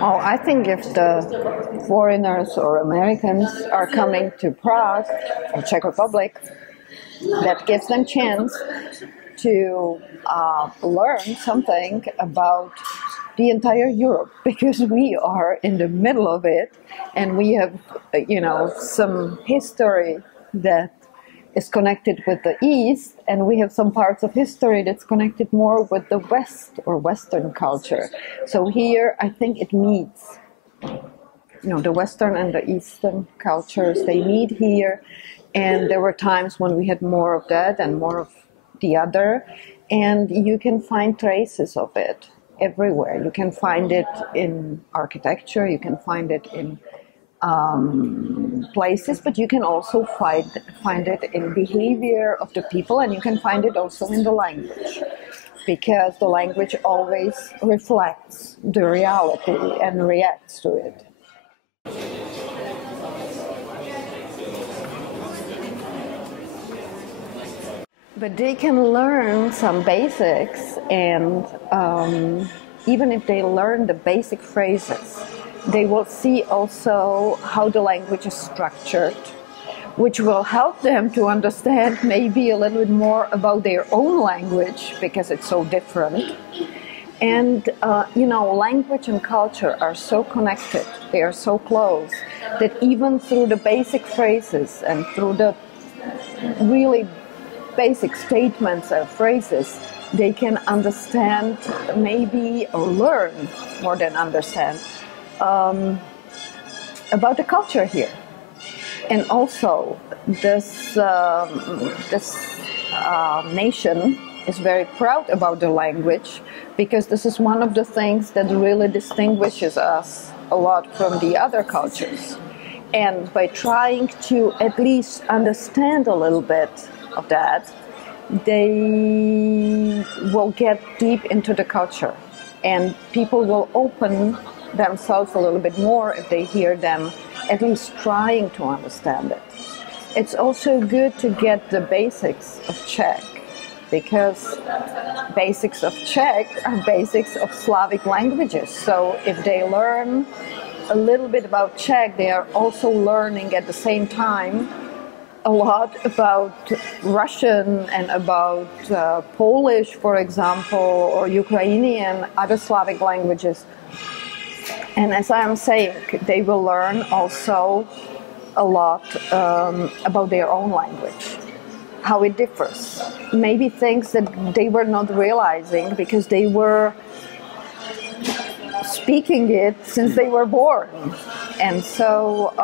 Well, I think if the foreigners or Americans are coming to Prague or Czech Republic, that gives them chance to learn something about the entire Europe, because we are in the middle of it, and we have, some history that is connected with the East, and we have some parts of history that's connected more with the West or Western culture. So here, I think it meets, the Western and the Eastern cultures, they meet here, and there were times when we had more of that and more of the other, and you can find traces of it everywhere. You can find it in architecture, you can find it in places, but you can also find it in behavior of the people, and you can find it also in the language, because the language always reflects the reality and reacts to it. But they can learn some basics, and even if they learn the basic phrases, they will see also how the language is structured, which will help them to understand maybe a little bit more about their own language, because it's so different. And, language and culture are so connected, they are so close, that even through the basic phrases and through the really basic statements and phrases, they can understand maybe, or learn more than understand, about the culture here. And also, this nation is very proud about the language, because this is one of the things that really distinguishes us a lot from the other cultures. And by trying to at least understand a little bit of that, they will get deep into the culture, and people will open themselves a little bit more if they hear them at least trying to understand it. It's also good to get the basics of Czech, because basics of Czech are basics of Slavic languages. So if they learn a little bit about Czech, they are also learning at the same time a lot about Russian and about Polish, for example, or Ukrainian, other Slavic languages. And as I am saying, they will learn also a lot about their own language, how it differs. Maybe things that they were not realizing because they were speaking it since they were born. And so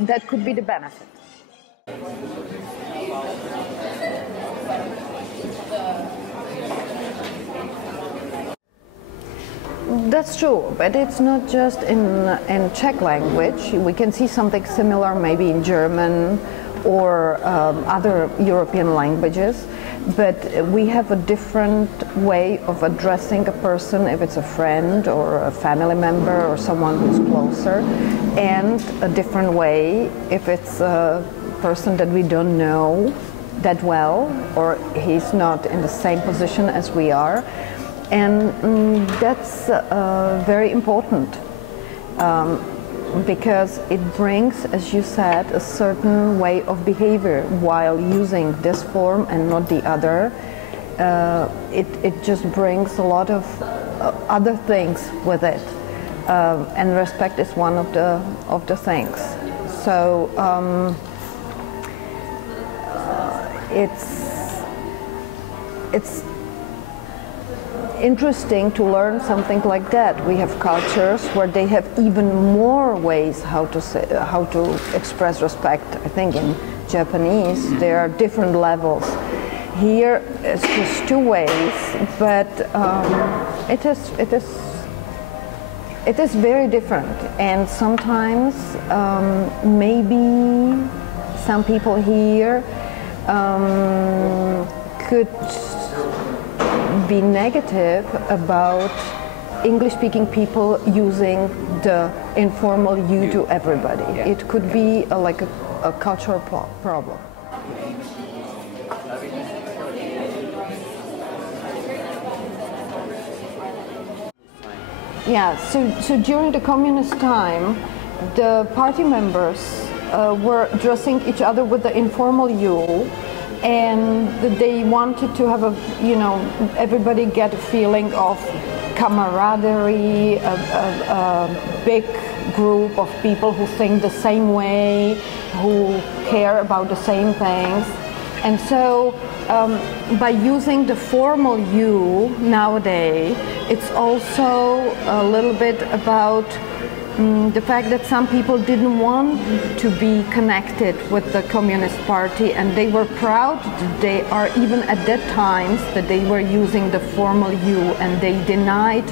that could be the benefit. That's true, but it's not just in Czech language. We can see something similar maybe in German or other European languages, but we have a different way of addressing a person, if it's a friend or a family member or someone who's closer, and a different way if it's a person that we don't know that well, or he's not in the same position as we are. And that's very important, because it brings, as you said, a certain way of behavior while using this form and not the other. It just brings a lot of other things with it, and respect is one of the things. So it's interesting to learn something like that. We have cultures where they have even more ways how to express respect. I think in Japanese there are different levels. Here it's just two ways, but it is very different. And sometimes maybe some people here could be negative about English-speaking people using the informal you to everybody. Yeah. It could be like a cultural problem. Yeah, so during the communist time, the party members were addressing each other with the informal you, and they wanted to have everybody get a feeling of camaraderie, a big group of people who think the same way, who care about the same things. And so by using the formal you nowadays, it's also a little bit about the fact that some people didn't want to be connected with the Communist Party, and they were proud that they are, even at that times, that they were using the formal you, and they denied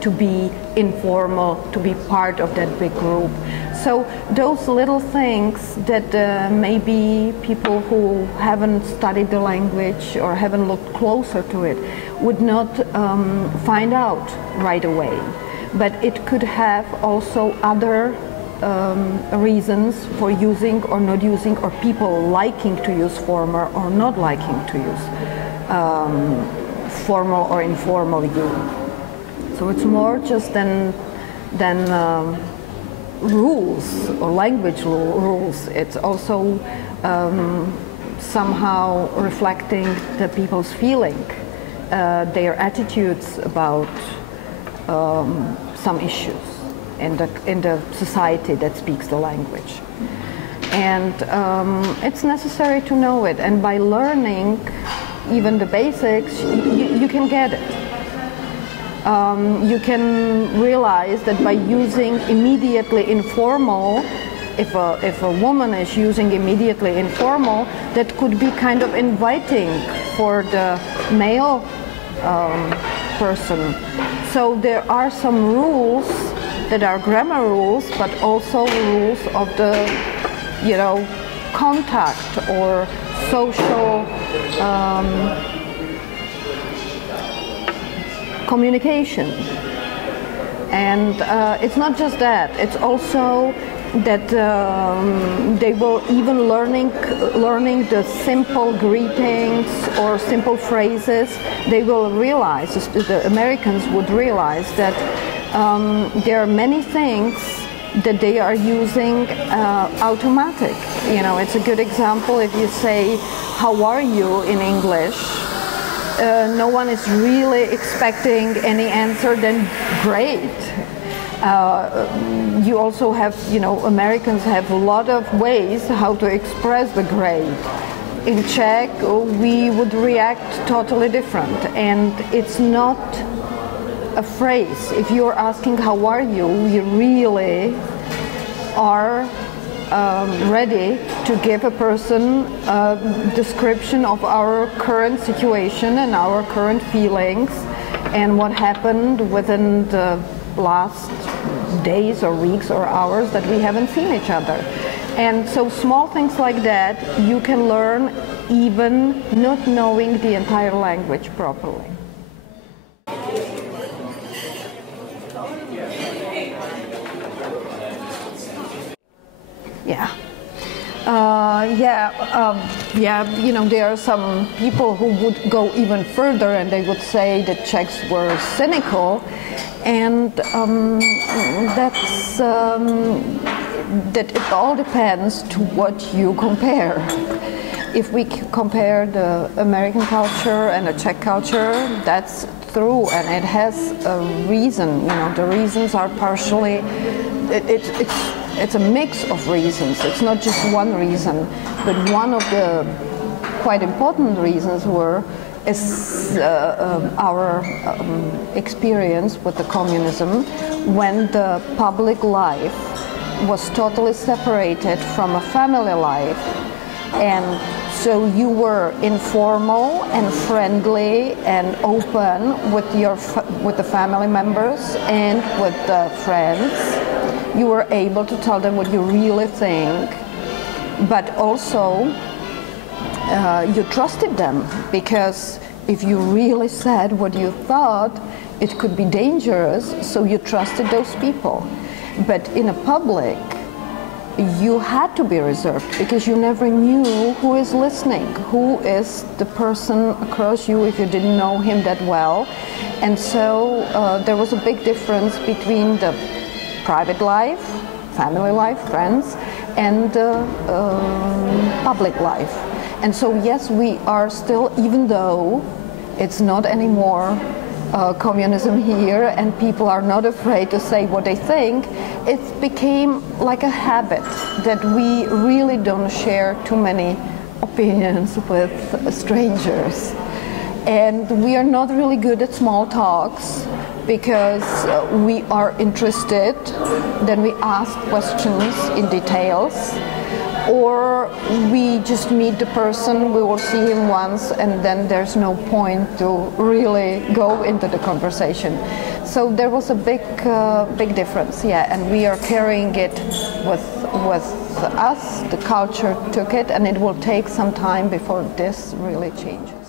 to be informal, to be part of that big group. So those little things that maybe people who haven't studied the language or haven't looked closer to it would not find out right away. But it could have also other reasons for using or not using, or people liking to use formal or not liking to use formal or informal you. So it's more just than rules or language rules. It's also somehow reflecting the people's feeling, their attitudes about some issues in the society that speaks the language. And it's necessary to know it, and by learning even the basics, you can get it. You can realize that by using immediately informal, if a woman is using immediately informal, that could be kind of inviting for the male person. So there are some rules that are grammar rules, but also rules of the, contact or social communication. And it's not just that, it's also that they will even learning the simple greetings or simple phrases. They will realize, the Americans would realize that there are many things that they are using automatic. It's a good example if you say, "How are you?" in English. No one is really expecting any answer than "great." You also have, Americans have a lot of ways how to express the great. In Czech, we would react totally different, and it's not a phrase. If you're asking "how are you," you really are ready to give a person a description of our current situation and our current feelings and what happened within the last days or weeks or hours that we haven't seen each other. And so small things like that you can learn even not knowing the entire language properly. There are some people who would go even further, and they would say that Czechs were cynical, and that it all depends to what you compare. If we compare the American culture and the Czech culture, that's true, and it has a reason. The reasons are partially. It's a mix of reasons. It's not just one reason, but one of the quite important reasons is our experience with the communism, when the public life was totally separated from a family life, and so you were informal and friendly and open with the family members and with the friends. You were able to tell them what you really think, but also you trusted them, because if you really said what you thought, it could be dangerous, so you trusted those people. But in a public, you had to be reserved, because you never knew who is listening, who is the person across you if you didn't know him that well. And so there was a big difference between the private life, family life, friends, and public life. And so yes, we are still, even though it's not anymore communism here and people are not afraid to say what they think, it became like a habit that we really don't share too many opinions with strangers. And we are not really good at small talks, because we are interested, then we ask questions in details, or we just meet the person, we will see him once, and then there's no point to really go into the conversation. So there was a big difference, yeah, and we are carrying it with us. The culture took it, and it will take some time before this really changes.